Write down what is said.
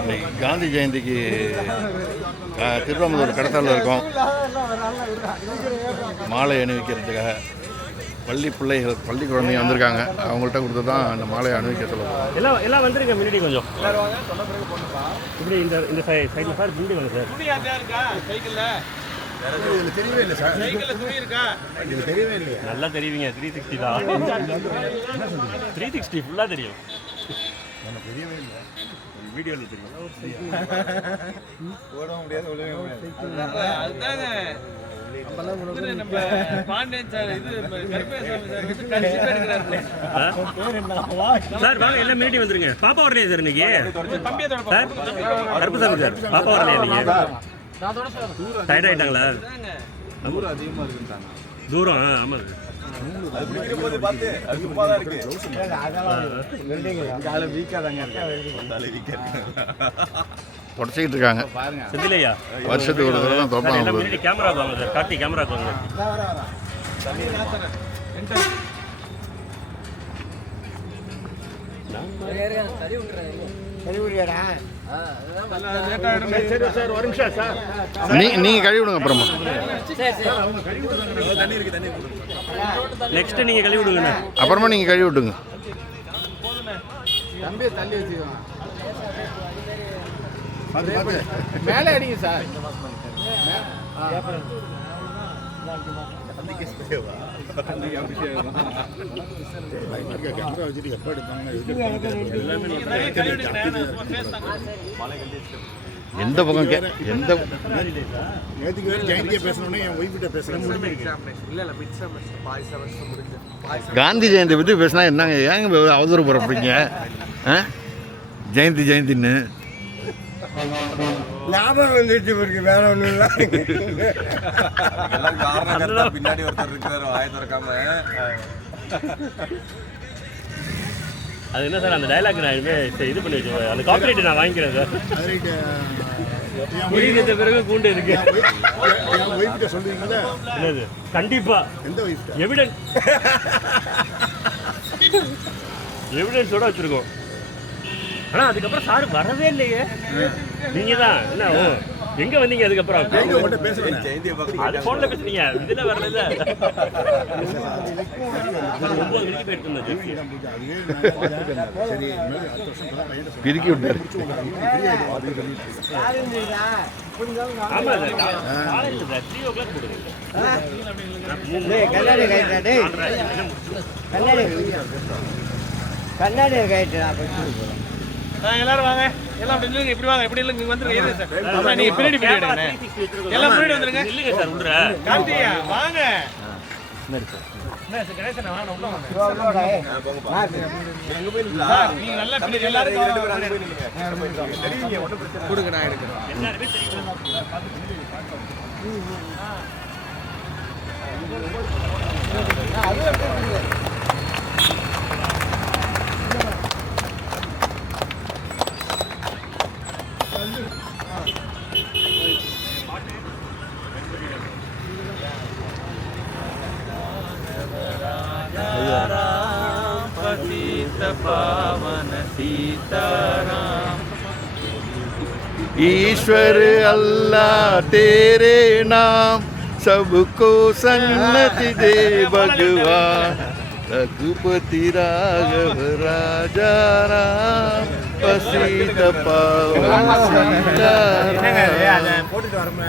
இன்னைக்கு காந்தி ஜெயந்திக்கு திருவாமூர் கடத்தாலில் இருக்கோம். மாலை அணிவிக்கிறதுக்காக பள்ளி பிள்ளைகள் பள்ளி குழந்தைங்க வந்திருக்காங்க. அவங்கள்ட்ட கொடுத்து தான் அந்த மாலையை அணிவிக்க சொல்ல போகிறோம். எல்லாம் வந்துருங்க முன்னாடி கொஞ்சம் இப்படி இந்த சைடில் சார் முன்னாடி வாங்க சார். தெரியவே இல்லை சார். இது தெரியவே இல்லை. நல்லா தெரியுவீங்க. 360 தான். 360 ஃபுல்லாக தெரியும். எனக்கு தெரியவே இல்லை. வீடியோவில் தெரியும். ஓட முடியாது, ஒழுங்க முடியாது. அதுதாங்க நம்ம பாண்டியன் சார் சார் வாங்க எல்லாம் முன்னாடி வந்துருங்க. பாப்பா வரலையா சார் இன்னைக்கு? சார் கருப்புசாமி சார் பாப்பா வரலையா இன்னைக்கு? டயர்ட் ஆகிட்டாங்களா? தூரம் அதிகமாக இருக்குன்றாங்க. தூரம் ஆமாம் சார். அது பிடிக்கிற போது பார்த்து அது சும்மா தான் இருக்கு. வீக்காக தாங்க இருக்கு. உடச்சிக்கிட்டு இருக்காங்க. செந்திலையா வருஷத்துக்கு ஒரு தடவை தான் எல்லாம் தோப்பாங்க. முன்னாடி கேமரா வாங்க சார். கார்த்தி கேமரா வாங்க. நீங்கள் கழுவி விடுங்க அப்புறமா. நெக்ஸ்ட் நீங்கள் கழுவி விடுங்கண்ணா. அப்புறமா நீங்கள் கழுவி விட்டுங்க. தள்ளி வச்சுக்கோங்க. மேலே அடிங்க சார். எந்த பக்கம் எந்த நேற்றுக்கு வேறு ஜெயந்தியை பேசணுன்னே என் ஒய்ஃபிட்ட பேசுகிறேன். காந்தி ஜெயந்தி பற்றி பேசினா என்னங்க ஏங்க அவதூறு போகிறப்பீங்க? ஜெயந்தின்னு லாபம் வந்துட்டு இருக்கு, வேற ஒன்றும் இல்லை. பின்னாடி ஒருத்தர் இருக்கிறாரு வாய திறக்காம. அது என்ன சார் அந்த டைலாக் நான் இது பண்ணி வச்சுருவேன். அந்த காப்பரேட் நான் வாங்கிக்கிறேன் சார். முடிந்த பிறகு கூண்டு இருக்கு. என் ஒய்ஃபிட்ட சொல்லுவீங்களா? என்னது? கண்டிப்பா. எந்த ஒய்ஃபிட்ட? எவிடன்ஸோட வச்சிருக்கோம். ஆனால் அதுக்கப்புறம் சார் வரவே இல்லையே. நீங்கள் தான் என்ன எங்கே வந்தீங்க? அதுக்கப்புறம் அது ஃபோனில் பேசுனீங்க, இதில் வரல. 9 மணிக்கு போயிட்டு இருந்தது. பிரிக்கி விட்டாரு. ஆமாம் சார் காலையில் சார் 3 o'clock போடுங்க. கண்ணாடி கைட்டு எல்லாரும் வாங்க. எல்லாம் அப்படி இல்லைங்க, இப்படி வாங்க. இப்படி இல்லைங்க, இங்க வந்துருங்க. சார் நீங்க பின்னாடி எடுங்க. எல்லாம் பின்னாடி வந்துருங்க. இல்லைங்க சார் உள்ள கார்த்தியா வாங்க. கணேசன் வாங்க உள்ள வாங்க. சார் நீங்க நல்லா பின்னாடி எல்லாரும் கொடுங்க, நான் எடுக்கிறேன். எல்லாருமே தெரியும். ईश्वर अल्लाह तेरे नाम सबको सन्नति दे भगवान। रघुपति राघव राजा राम पसीत पावन सीताराम। போட்டுட்டு வரமே.